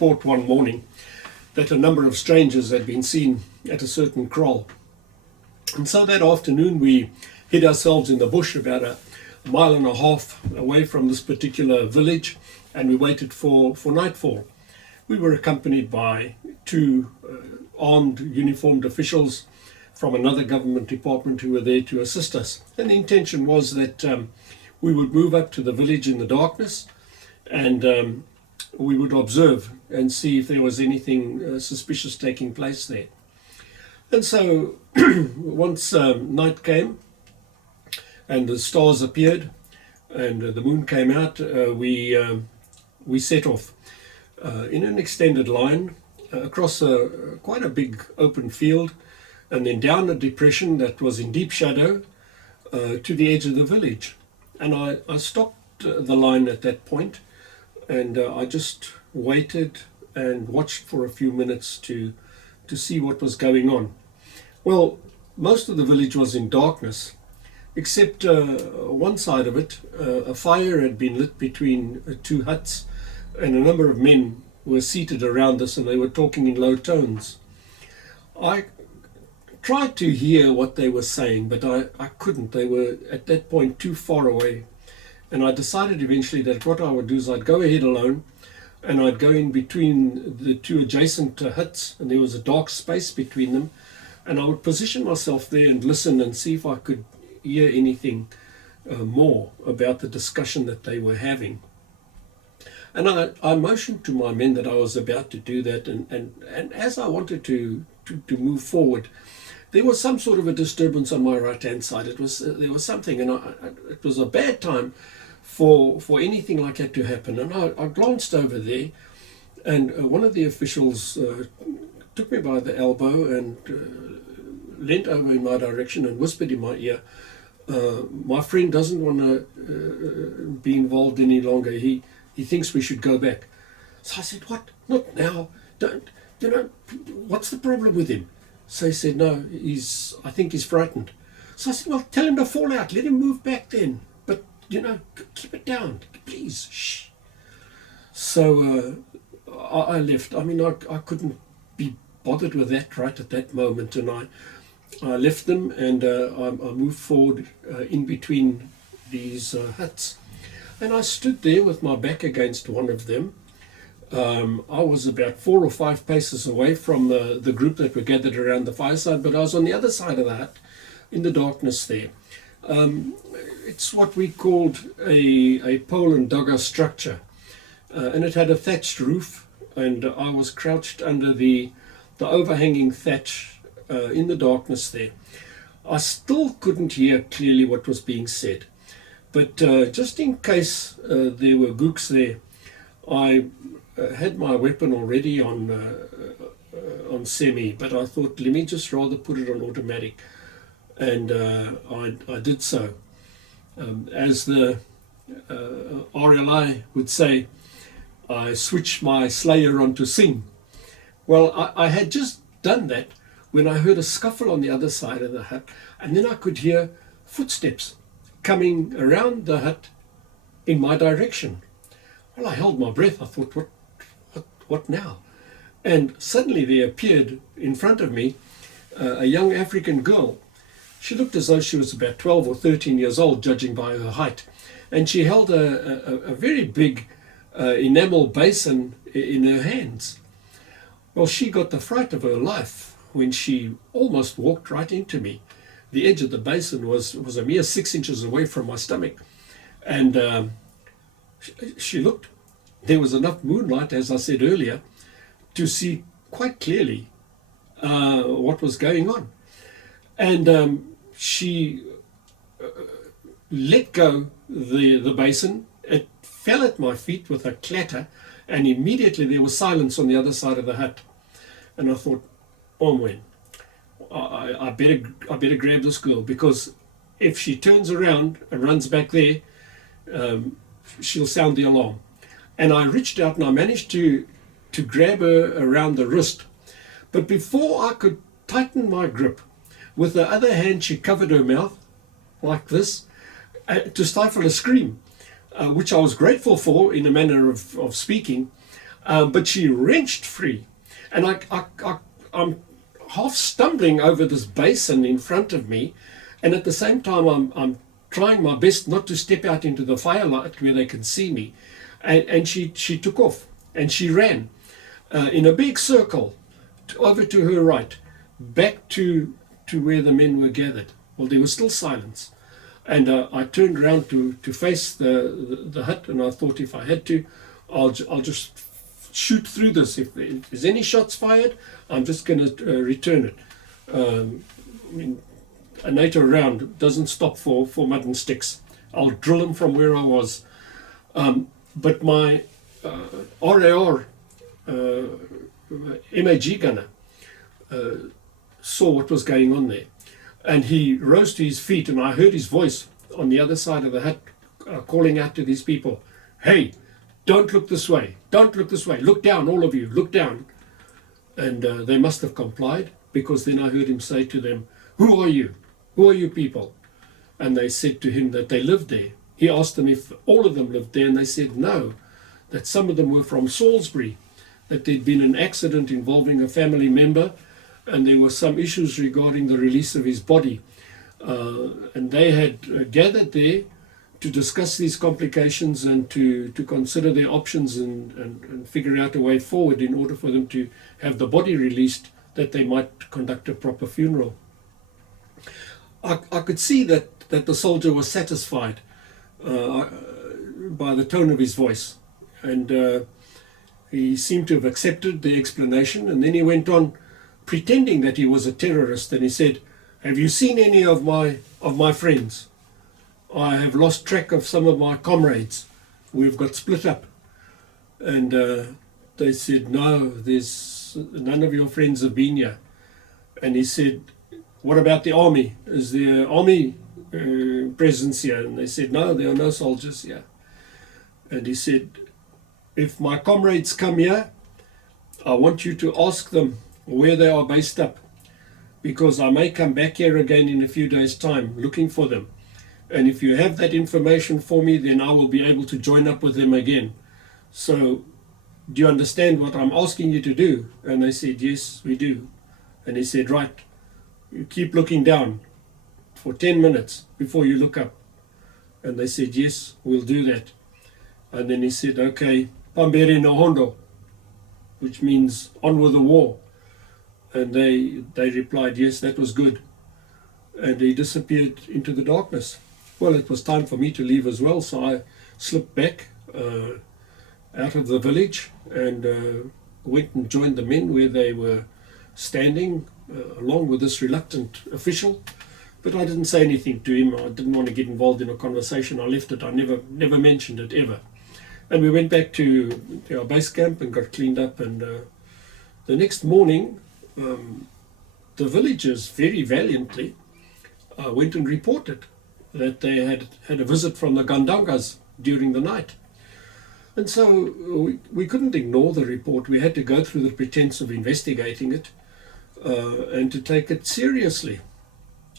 report one morning that a number of strangers had been seen at a certain kraal. And so that afternoon we hid ourselves in the bush about a mile and a half away from this particular village, and we waited for nightfall. We were accompanied by two armed, uniformed officials from another government department who were there to assist us. And the intention was that we would move up to the village in the darkness, and we would observe and see if there was anything suspicious taking place there. And so once night came and the stars appeared and the moon came out, we set off in an extended line across quite a big open field, and then down a depression that was in deep shadow to the edge of the village. And I stopped the line at that point, and I just waited and watched for a few minutes to see what was going on. Well, most of the village was in darkness, except one side of it. A fire had been lit between two huts, and a number of men were seated around this, and they were talking in low tones. I tried to hear what they were saying, but I couldn't. They were at that point too far away. And I decided eventually that what I would do is I'd go ahead alone, and I'd go in between the two adjacent huts, and there was a dark space between them, and I would position myself there and listen and see if I could hear anything more about the discussion that they were having. And I motioned to my men that I was about to do that, and as I wanted to move forward, there was some sort of a disturbance on my right-hand side. There was something, and it was a bad time for anything like that to happen. And I glanced over there, and one of the officials took me by the elbow and leant over in my direction and whispered in my ear, "My friend doesn't want to be involved any longer. He thinks we should go back." So I said, "What? Not now? Don't, what's the problem with him?" So he said, "No, I think he's frightened." So I said, "Well, tell him to fall out. Let him move back then. But, keep it down. Please, shh." So I left. I mean, I couldn't be bothered with that right at that moment. And I left them, and I moved forward in between these huts. And I stood there with my back against one of them. I was about 4 or 5 paces away from the group that were gathered around the fireside, but I was on the other side of the hut in the darkness there. It's what we called a pole and dogger structure, and it had a thatched roof, and I was crouched under the overhanging thatch in the darkness there. I still couldn't hear clearly what was being said, but just in case there were gooks there, I had my weapon already on semi, but I thought, let me just rather put it on automatic, and I did so. As the RLI would say, I switched my slayer onto sing. Well, I had just done that when I heard a scuffle on the other side of the hut, and then I could hear footsteps coming around the hut in my direction. Well, I held my breath. I thought, what now? And suddenly there appeared in front of me a young African girl. She looked as though she was about 12 or 13 years old, judging by her height. And she held a very big enamel basin in her hands. Well, she got the fright of her life when she almost walked right into me. The edge of the basin was a mere 6 inches away from my stomach. And she looked. There was enough moonlight, as I said earlier, to see quite clearly what was going on. And she let go the basin. It fell at my feet with a clatter, and immediately there was silence on the other side of the hut. And I thought, oh man, I better grab this girl, because if she turns around and runs back there, she'll sound the alarm. And I reached out and I managed to grab her around the wrist. But before I could tighten my grip, with the other hand she covered her mouth like this to stifle a scream, which I was grateful for in a manner of speaking. But she wrenched free. And I'm half stumbling over this basin in front of me. And at the same time, I'm trying my best not to step out into the firelight where they can see me. And she took off and she ran in a big circle over to her right, back to where the men were gathered. Well, there was still silence. And I turned around to face the hut, and I thought if I had to, I'll just shoot through this. If there's any shots fired, I'm just going to return it. I mean, a NATO round doesn't stop for mud and sticks. I'll drill them from where I was. But my RAR MAG gunner saw what was going on there. And he rose to his feet, and I heard his voice on the other side of the hut calling out to these people, "Hey, don't look this way. Don't look this way. Look down, all of you. Look down." And they must have complied, because then I heard him say to them, "Who are you? Who are you people?" And they said to him that they lived there. He asked them if all of them lived there, and they said no, that some of them were from Salisbury, that there'd been an accident involving a family member, and there were some issues regarding the release of his body. And they had gathered there to discuss these complications and to consider their options and figure out a way forward in order for them to have the body released, that they might conduct a proper funeral. I could see that the soldier was satisfied by the tone of his voice, and he seemed to have accepted the explanation. And then he went on pretending that he was a terrorist, and he said, "Have you seen any of my friends? I have lost track of some of my comrades. We've got split up." And they said, "No, there's none of your friends have been here." And he said, "What about the army? Is there army presence here?" And they said, "No, there are no soldiers here." And he said, "If my comrades come here, I want you to ask them where they are based up, because I may come back here again in a few days' time looking for them. And if you have that information for me, then I will be able to join up with them again. So do you understand what I'm asking you to do?" And they said, "Yes, we do." And he said, "Right, you keep looking down for 10 minutes before you look up." And they said, "Yes, we'll do that." And then he said, "Okay, Pambere no Hondo," which means on with the war. And they replied, "Yes, that was good." And he disappeared into the darkness. Well, it was time for me to leave as well, so I slipped back out of the village and went and joined the men where they were standing, along with this reluctant official. But I didn't say anything to him. I didn't want to get involved in a conversation. I left it. I never mentioned it ever. And we went back to our base camp and got cleaned up. And the next morning, the villagers very valiantly went and reported that they had a visit from the Gandangas during the night. And so we couldn't ignore the report. We had to go through the pretense of investigating it and to take it seriously.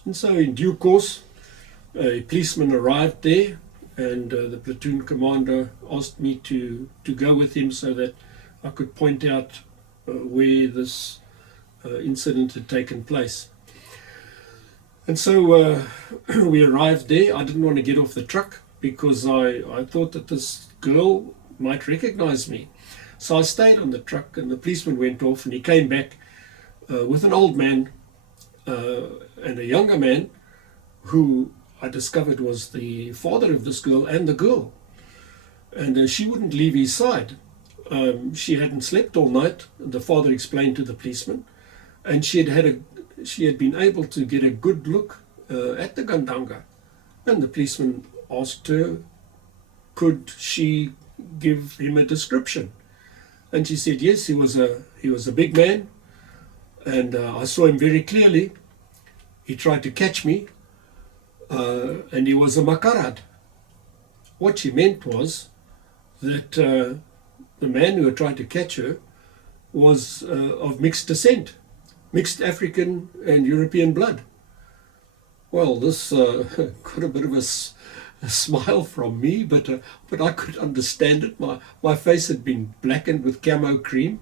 And so in due course, a policeman arrived there, and the platoon commander asked me to go with him so that I could point out where this incident had taken place. And so we arrived there. I didn't want to get off the truck because I thought that this girl might recognize me. So I stayed on the truck, and the policeman went off, and he came back with an old man and a younger man who I discovered was the father of this girl and the girl. And she wouldn't leave his side. She hadn't slept all night, the father explained to the policeman, and she had been able to get a good look at the Gandanga. And the policeman asked her, could she give him a description? And she said, yes, he was a big man, and I saw him very clearly. He tried to catch me, and he was a makarad. What she meant was that the man who had tried to catch her was of mixed descent, mixed African and European blood. Well, this got a bit of a smile from me, but I could understand it. My face had been blackened with camo cream.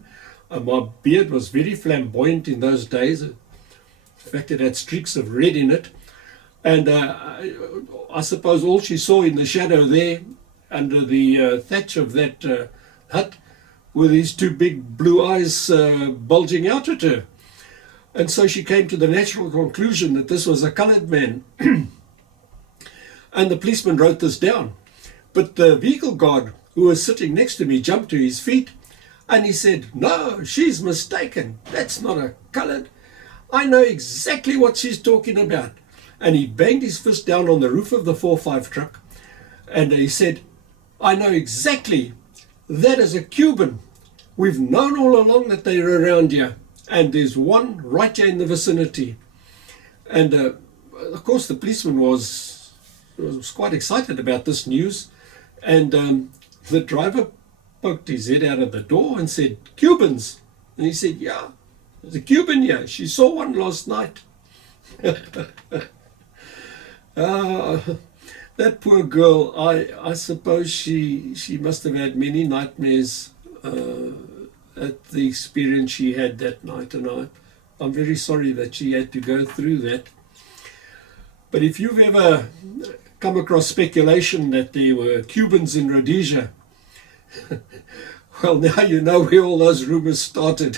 My beard was very flamboyant in those days. In fact, it had streaks of red in it. And I suppose all she saw in the shadow there, under the thatch of that hut, were these two big blue eyes bulging out at her. And so she came to the natural conclusion that this was a coloured man. And the policeman wrote this down. But the vehicle guard, who was sitting next to me, jumped to his feet and he said, "No, she's mistaken. That's not a coloured. I know exactly what she's talking about." And he banged his fist down on the roof of the 4-5 truck and he said, "I know exactly. That is a Cuban. We've known all along that they're around here. And there's one right here in the vicinity." And of course the policeman was quite excited about this news. And the driver poked his head out of the door and said, "Cubans?" And he said, "Yeah, there's a Cuban here. She saw one last night." That poor girl, I suppose she must have had many nightmares at the experience she had that night, and I'm very sorry that she had to go through that. But if you've ever come across speculation that there were Cubans in Rhodesia, well, now you know where all those rumors started.